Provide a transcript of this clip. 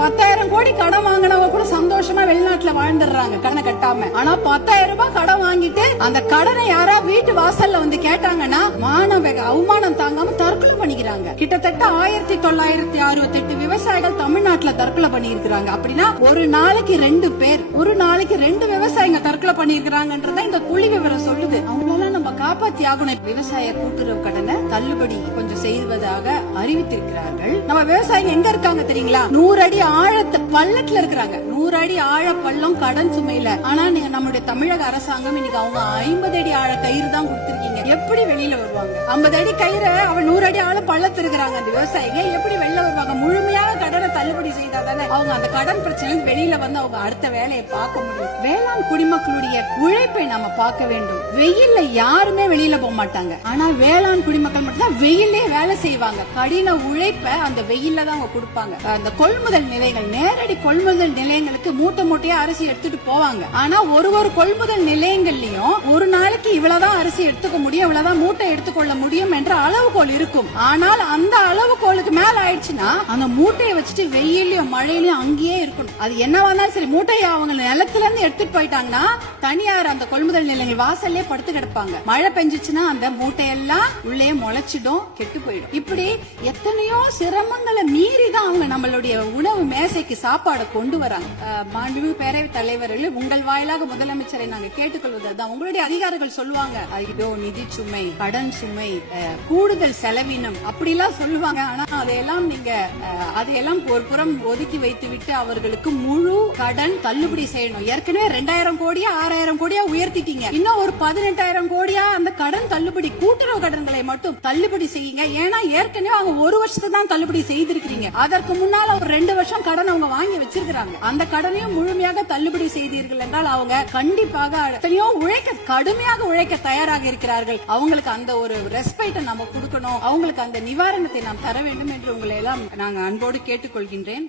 10,000 கோடி கடன் வாங்கினவங்க கூட சந்தோஷமா வெளிநாட்டுல வாழ்ந்துடுறாங்க கடனை கட்டாம. ஆனா 10,000 ரூபாய் கடன் வாங்கிட்டு அந்த கடனை யாரா வீட்டு வாசல்ல வந்து கேட்டாங்கன்னா அவமானம் தாங்காம தற்கொலை பண்ணிக்கிறாங்க. கிட்டத்தட்ட 1968 விவசாயிகள் தமிழ்நாட்டுல தற்கொலை பண்ணி இருக்கிறாங்க. அப்படின்னா ஒரு நாளைக்கு 2 பேர், ஒரு நாளைக்கு 2 விவசாயிங்க தற்கொலை பண்ணி இருக்கிறாங்கன்றத இந்த புள்ளி விவரம் சொல்லுது. அவங்களெல்லாம் நம்ம காப்பாத்தி ஆகணும். விவசாய கூட்டுறவு கடனை தள்ளுபடி கொஞ்சம் செய்வதாக அறிவித்திருக்கிறார்கள். நம்ம விவசாயிங்க எங்க இருக்காங்க தெரியுங்களா? 100 அடி ஆழத்து பள்ளத்துல இருக்கிறாங்க. 100 அடி ஆழ பள்ளம் கடன் சுமையில. ஆனா நம்முடைய தமிழக அரசாங்கம் இன்னைக்கு அவங்க 50 அடி ஆழ கயிறு தான் கொடுத்திருக்கீங்க. எப்படி வெளியில வருவாங்க? 50 அடி கயிறு அவன் 100 அடி ஆழ பள்ளத்து இருக்கிறாங்க. அந்த விவசாயிங்க எப்படி வெளில வருவாங்க? முழுமையாக கடனை தள்ளுபடி செய்தாதானே அவங்க அந்த கடன் பிரச்சனை வெளியில வந்து அவங்க அடுத்த வேலையை பார்க்க முடியும். வேளாண் குடிமக்களுடைய உழைப்பை நாம பார்க்க வேண்டும். வெயில்ல யாருமே வெளியில போக மாட்டாங்க. ஆனா வேளாண் குடிமக்கள் மட்டும் தான் வெயிலே வேலை செய்வாங்க. கடின உழைப்ப அந்த வெயில்ல தான் அவங்க கொடுப்பாங்க. அந்த கொள்முதல் நிலையங்கள், நேரடி கொள்முதல் நிலையங்களுக்கு மூட்டை மூட்டையா அரிசி எடுத்துட்டு போவாங்க. ஆனா ஒரு கொள்முதல் நிலையங்கள்லயும் ஒரு நாளைக்கு இவ்வளவுதான் அரிசி எடுத்துக்க முடியும், இவ்வளவுதான் மூட்டை எடுத்துக்கொள்ள முடியும் என்ற அளவுகோல் இருக்கும். ஆனால் அந்த அளவுகோலுக்கு மேல ஆயிடுச்சுன்னா அந்த மூட்டையை வச்சுட்டு வெயிலையும் மழையிலயும் அங்கேயே இருக்கணும். அது என்னவானாலும் சரி, மூட்டையை அவங்க நிலத்துல இருந்து எடுத்துட்டு போயிட்டாங்கன்னா தனியார் அந்த கொள்முதல் நிலையங்கள் வாசல்லே படுத்து கிடப்பாங்க. மழை பெஞ்சிச்சுன்னா அந்த மூட்டையெல்லாம் உள்ளே முளைச்சிடும், கெட்டு போயிடும். இப்படி எத்தனையோ சிரமங்களை மீறி தான் அவங்க நம்மளுடைய உணவு மேசைக்கு சாப்பாடை கொண்டு வராங்க. மாண்புமிகு பேரவைத் தலைவர்கள், உங்கள் வாயிலாக முதலமைச்சரை நாங்க கேட்டுக்கொள்வதுதான், உங்களுடைய அதிகாரிகள் சொல்லுவாங்க, ஐயோ நிதி சுமை, கடன் சுமை, கூடுதல் செலவினம் அப்படிலாம் சொல்லுவாங்க. ஆனா அதையெல்லாம் ஒரு புறம் ஒதுக்கி வைத்து விட்டு அவர்களுக்கு முழு கடன் தள்ளுபடி செய்யணும். ஏற்கனவே 2000 கோடியா 6000 கோடியா உயர்த்திட்டீங்க. இன்னும் ஒரு 18,000 கோடியா அந்த கடன் தள்ளுபடி, கூட்டுறவு கடன்களை மட்டும் தள்ளுபடி செய்யுங்க. ஏன்னா ஏற்கனவே அவங்க 1 வருஷத்துக்கு தான் தள்ளுபடி செய்திருக்கீங்க. அதற்கு முன்னால ஒரு 2 வருஷம் கடன் அவங்க வாங்கி வச்சிருக்காங்க. அந்த கடனையும் முழுமையாக தள்ளுபடி செய்தீர்கள் என்றால் அவங்க கண்டிப்பாக கடுமையாக உழைக்க தயாராக இருக்கிறார்கள். அவங்களுக்கு அந்த ஒரு ரெஸ்பெக்ட் நம்ம கொடுக்கணும், அவங்களுக்கு அந்த நிவாரணத்தை நாம் தர வேண்டும் என்று உங்களை எல்லாம் நாங்கள் அன்போடு கேட்டுக்கொள்கின்றேன்.